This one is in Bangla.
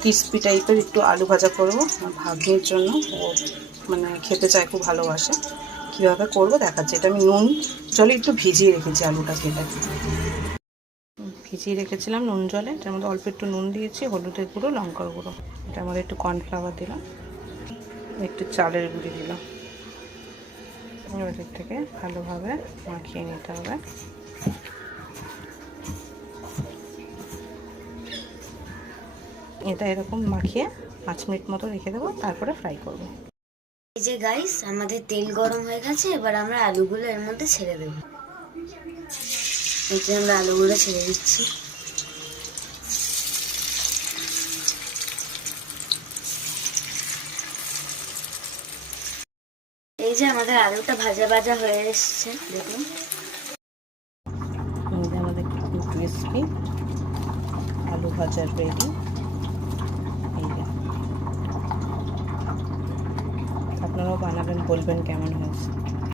ক্রিস্পি টাইপের একটু আলু ভাজা করবো ভাগ্নির জন্য। ও মানে খেতে চায়, খুব ভালোবাসে। কীভাবে করবো দেখাচ্ছি। এটা আমি নুন জলে একটু ভিজিয়ে রেখেছি আলুটা কেটে। ভিজিয়ে রেখেছিলাম নুন জলে। এটার মধ্যে অল্প একটু নুন দিয়েছি, হলুদের গুঁড়ো, লঙ্কার গুঁড়ো। এটার মধ্যে একটু কর্নফ্লাওয়ার দিলাম, একটু চালের গুঁড়ি দিলাম। ওদের থেকে ভালোভাবে মাখিয়ে নিতে হবে। এটা এরকম মাখিয়ে 5 মিনিট মতো রেখে দেবো, তারপরে ফ্রাই করব। এই যে গাইস, আমাদের তেল গরম হয়ে গেছে। এবার আমরা আলুগুলো এর মধ্যে ছেড়ে দেবো। এই যে আমরা আলুগুলো ছেড়ে দিচ্ছি। এই যে আমাদের আলুটা ভাজা ভাজা হয়ে এসছে, দেখুন। আমাদের ক্রিসপি আলু ভাজার রেডি। এই যে আপনারাও বানাবেন, বলবেন কেমন হয়েছে।